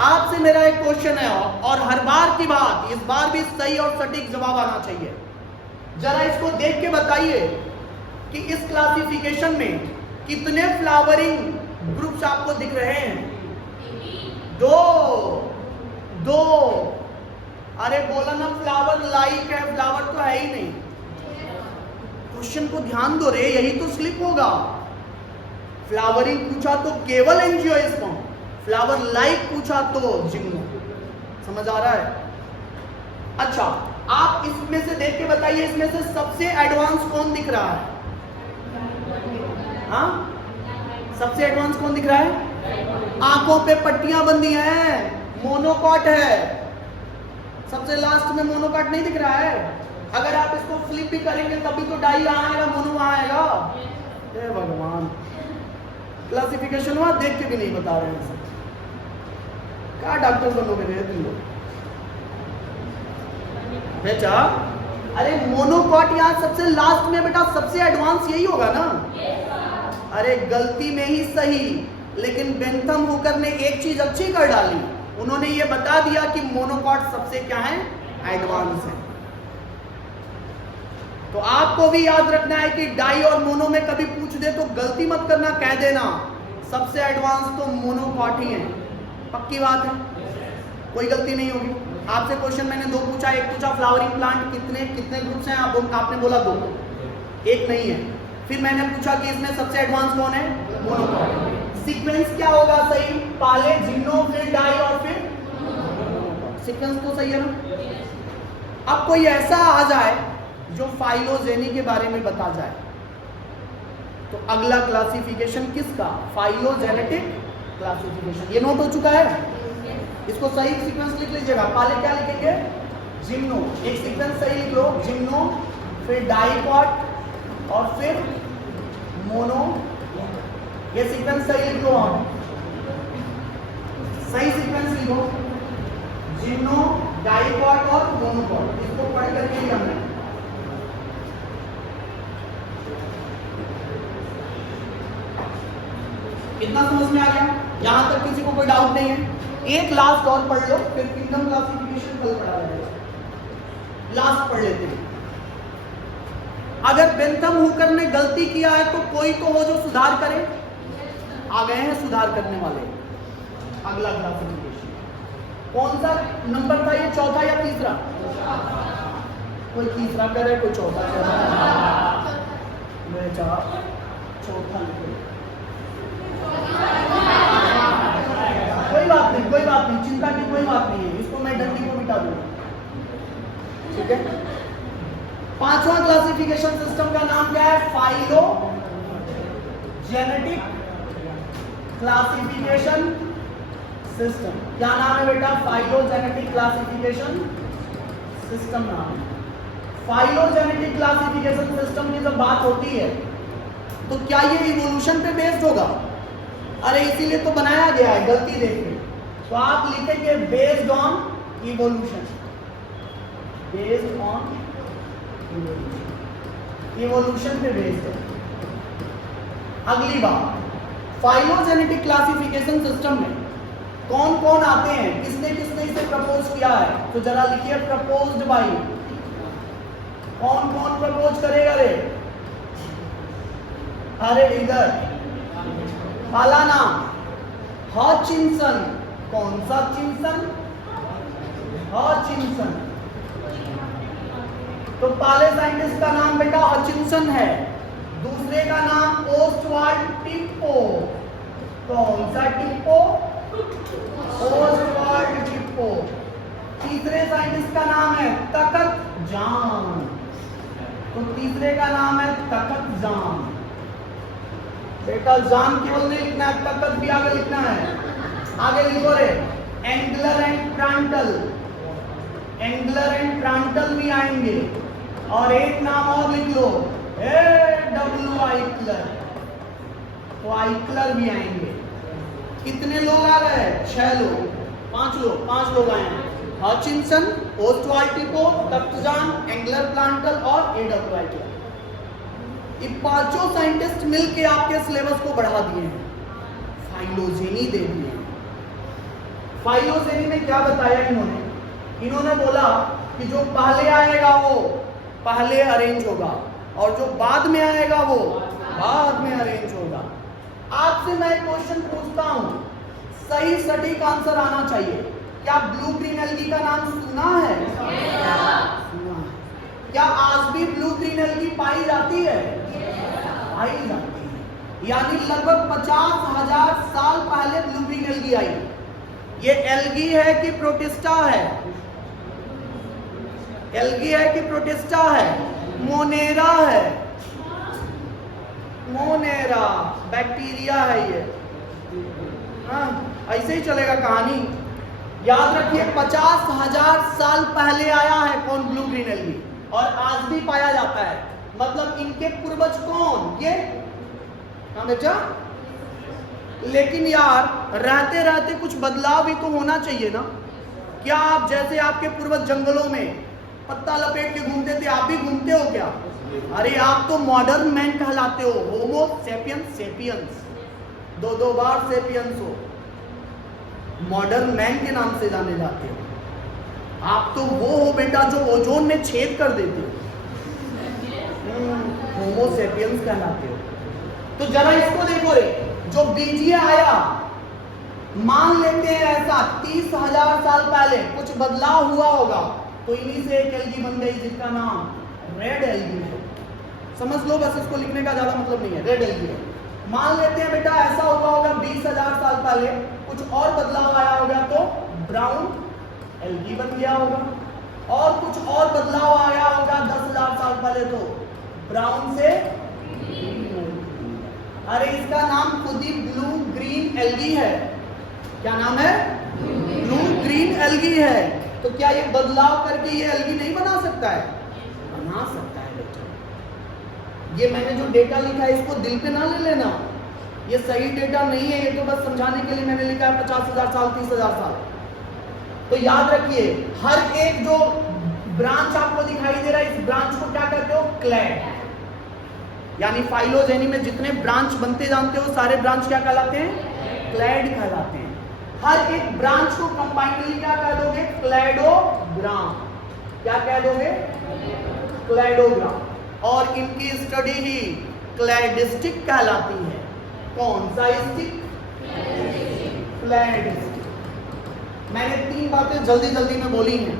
आपसे मेरा एक क्वेश्चन है और हर बार की बात, इस बार भी सही और सटीक जवाब आना चाहिए। जरा इसको देख के बताइए कि इस क्लासिफिकेशन में कितने फ्लावरिंग ग्रुप्स आपको दिख रहे हैं? दो। अरे बोला ना फ्लावर लाइक है, फ्लावर तो है ही नहीं। क्वेश्चन को ध्यान दो रे, यही तो स्लिप होगा। फ्लावरिंग पूछा तो केवल एंजियोस्पर्म, फ्लावर लाइक पूछा तो जिम्नो। समझ आ रहा है? अच्छा, आप इसमें से देख के बताइए, इसमें से सबसे एडवांस कौन दिख रहा है? हाँ, सबसे एडवांस कौन दिख रहा है? आंखों पे पट्टियां बंधी हैं, मोनोकॉट है। सबसे लास्ट में मोनोकॉट नहीं दिख रहा है। अगर आप इसको फ्लिप भी करेंगे तभी तो डाई यहां आएगा, मोनो वहां आएगा। हे भगवान, क्लासिफिकेशन वहां देख के भी नहीं बता रहे हैं। क्या डॉक्टर बनोगे रे तुम लोग बेटा? अरे मोनोकॉट यहां सबसे लास्ट में बेटा, सबसे एडवांस यही होगा ना? अरे गलती में ही सही, लेकिन बेंथम हुकर ने एक चीज अच्छी कर डाली, उन्होंने ये बता दिया कि मोनोकॉट सबसे क्या है? एडवांस है। तो आपको भी याद रखना है कि डाई और मोनो में कभी पूछ दे तो गलती मत करना, कह देना सबसे एडवांस तो मोनोकॉट ही है। पक्की बात है, कोई गलती नहीं होगी। आपसे क्वेश्चन मैंने दो पूछा, एक पूछा फ्लावरिंग प्लांट कितने ग्रुप्स हैं, आपने बोला दो, एक नहीं है। फिर मैंने पूछा कि इसमें सबसे एडवांस कौन है? मोनोकॉट। सीक्वेंस क्या होगा सही? पहले जिम्नो, फिर डाई और फिर सीक्वेंस तो सही है ना? अब कोई ऐसा आ जाए जो फाइलोजेनी के बारे में बता जाए, तो अगला क्लासिफिकेशन किसका? Phylogenetic classification. ये नोट हो चुका है? इसको सही सीक्वेंस लिख लीजिएगा। पहले क्या लिखेंगे? जिम्नो। एक सीक्वेंस सही लिख लो, जिम्नो, फिर डाइकॉट और फिर मोनो। ये सीक्वेंस सही लिख लो आप, सही सीक्वेंस लिखो, जिम्नो, डाइकॉट और मोनोकॉट। इसको पढ़ करके ही हमने इतना समझ में आ गया? यहां तक किसी को कोई डाउट नहीं है? एक लास्ट और पढ़ लो, फिर किंगडम क्लासिफिकेशन कल पढ़ा जाएगा। लास्ट पढ़ लेते हैं। अगर बेंथम हुकर ने गलती किया है तो कोई तो हो जो सुधार करे। आ गए हैं सुधार करने वाले। अगला क्लासिफिकेशन कौन सा नंबर था? ये चौथा या तीसरा? कोई तीसरा करे, कोई चौथा करे। मैं चौथा लिखे। कोई बात नहीं, कोई बात नहीं, चिंता की कोई बात नहीं है। इसको मैं डंडी को मिटा दूंगा, ठीक है? पांचवा क्लासिफिकेशन सिस्टम का नाम क्या है? फाइलो जेनेटिक क्लासिफिकेशन सिस्टम। क्या नाम है बेटा? फाइलोजेनेटिक क्लासिफिकेशन सिस्टम नाम है। फाइलोजेनेटिक क्लासिफिकेशन सिस्टम की जब बात होती है तो क्या ये इवोल्यूशन पे बेस्ड होगा? अरे इसीलिए तो बनाया गया है, गलती देखिए। तो आप लिखेंगे based on evolution, based on evolution पे बेस्ड है। अगली बात, फाइलोजेनेटिक क्लासिफिकेशन सिस्टम में कौन कौन आते हैं? किसने किसने इसे प्रपोज किया है? तो जरा लिखिए प्रपोज्ड बाय। कौन कौन प्रपोज करेगा रे? अरे इधर पहला नाम हचिंसन। कौन सा चिंसन? हचिंसन। तो पहले साइंटिस्ट का नाम बेटा हचिंसन है। दूसरे का नाम ओस्टवाल्ड टिप्पो। कौन सा टिप्पो? ओस्टवाल्ड टिप्पो। तीसरे साइंटिस्ट का नाम है तकत जान। तो तीसरे का नाम है तकत जान। बेटा जान केवल नहीं लिखना है, तकत भी आगे लिखना है। आगे लिखो रे, Engler and Prandtl. Engler and Prandtl भी आएंगे। और एक नाम और लिख लो, डब्ल्यू आइकलर। तो आइकलर भी आएंगे। कितने लोग आ गए? 6 लोग, 5 लोग आए हैं। हचिंसन, ओस्टवाल्ड टिप्पो, तकतजान, एंगलर प्लांटल और एडब्ल्यू आइकलर। ये पांचों साइंटिस्ट मिलके आपके सिलेबस को बढ़ा दिए हैं, फाइलोजेनी दे दिए हैं। फाइलोजेनी में क्या बताया इन्होंने? इन्होंने बोला कि जो पहले आएगा वो पहले अरेंज होगा और जो बाद में आएगा वो बाद में अरेंज होगा। आपसे मैं एक क्वेश्चन पूछता हूं, सही सटीक आंसर आना चाहिए। क्या ब्लू ग्रीन एल्गी का नाम सुना है? सुना। क्या आज भी ब्लू ग्रीन एल्गी पाई जाती है? पाई जाती है। यानी लगभग 50,000 साल पहले ब्लू ग्रीन एल्गी आई। ये एल्गी है कि प्रोटिस्टा है? एल्गी है कि प्रोटिस्टा है? मोनेरा है। मोनेरा बैक्टीरिया है ये। हाँ, ऐसे ही चलेगा कहानी। याद रखिए 50,000 साल पहले आया है कौन? Blue green algae. और आज भी पाया जाता है। मतलब इनके पूर्वज कौन? ये हाँ बेटा। लेकिन यार रहते रहते कुछ बदलाव भी तो होना चाहिए ना। क्या आप जैसे आपके पूर्वज जंगलों में पत्ता लपेट के घूमते थे, आप भी घूमते हो क्या? अरे आप तो मॉडर्न मैन कहलाते हो, होमो सेपियंस सेपियंस। दो बार सेपियंस हो, मॉडर्न मैन के नाम से जाने जाते हो। आप तो वो हो बेटा जो ओजोन में छेद कर देते हो, होमो सेपियंस कहलाते हो। तो जरा इसको देखो रे, जो बीजीय आया, मान लेते हैं ऐसा 30,000 साल पहले कुछ बदलाव हुआ होगा, तो इन्हीं से एक एल्गी बन गई जिसका नाम रेड एल्गी है। समझ लो बस, इसको लिखने का ज्यादा मतलब नहीं है, रेड एल्गी है। मान लेते हैं बेटा ऐसा हुआ होगा 20,000 साल पहले कुछ और बदलाव आया होगा तो ब्राउन एल्गी बन गया होगा, और कुछ और बदलाव आया होगा 10,000 साल पहले तो ब्राउन से अरे इसका नाम खुद ही ब्लू ग्रीन एल्गी है। क्या नाम है? ब्लू ग्रीन एल्गी है। तो क्या ये बदलाव करके ये एल्गी नहीं बना सकता है? बना सकता है बेटा। ये मैंने जो डेटा लिखा है इसको दिल पे ना ले लेना, ये सही डेटा नहीं है, ये तो बस समझाने के लिए मैंने लिखा है 50,000 साल 30,000 साल। तो याद रखिए हर एक जो ब्रांच आपको दिखाई दे रहा है इस ब्रांच को क्या कहते हो? क्लैड। यानी फाइलोजेनी में जितने ब्रांच बनते जानते हो सारे ब्रांच क्या कहलाते हैं? क्लैड कहलाते हैं। हर एक ब्रांच को कंबाइनली क्या कह दोगे? क्लैडोग्राम। क्या कह दोगे? क्लैडोग्राम। और इनकी स्टडी ही क्लैडिस्टिक कहलाती है। कौन सा स्टिक? क्लैडिस्टिक। मैंने 3 बातें जल्दी जल्दी में बोली हैं।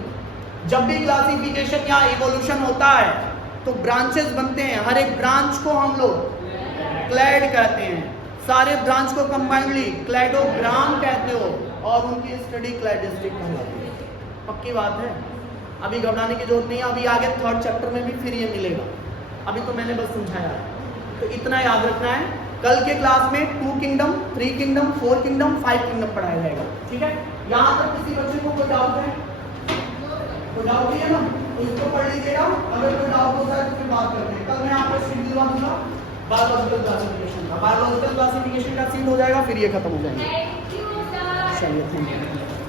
जब भी क्लासिफिकेशन या इवोल्यूशन होता है तो ब्रांचेस बनते हैं, हर एक ब्रांच को हम लोग क्लैड कहते हैं, सारे ब्रांच को कंबाइनली क्लैडोग्राम कहते हो और उनकी स्टडी क्लैडिस्टिक कहलाती है। पक्की बात है, अभी घबराने की जरूरत नहीं है। अभी आगे 3rd चैप्टर में भी फिर ये मिलेगा, अभी तो मैंने बस समझाया है। तो इतना याद रखना है, कल के क्लास में 2 किंगडम, 3 किंगडम, 4 किंगडम, 5 किंगडम पढ़ाया जाएगा। ठीक है, यहाँ तक किसी बच्चे को कोई डाउट है? कोई डाउट नहीं है ना, तो इसको पढ़ लीजिएगा। अगर कोई डाउट होता है तो फिर बात करते हैं। कल मैं आपको शीट दिलवा दूंगा बायोलॉजिकल क्लासिफिकेशन का। बायोलॉजिकल क्लासिफिकेशन का सीट हो जाएगा, फिर ये खत्म हो जाएगा। चलिए, थैंक यू।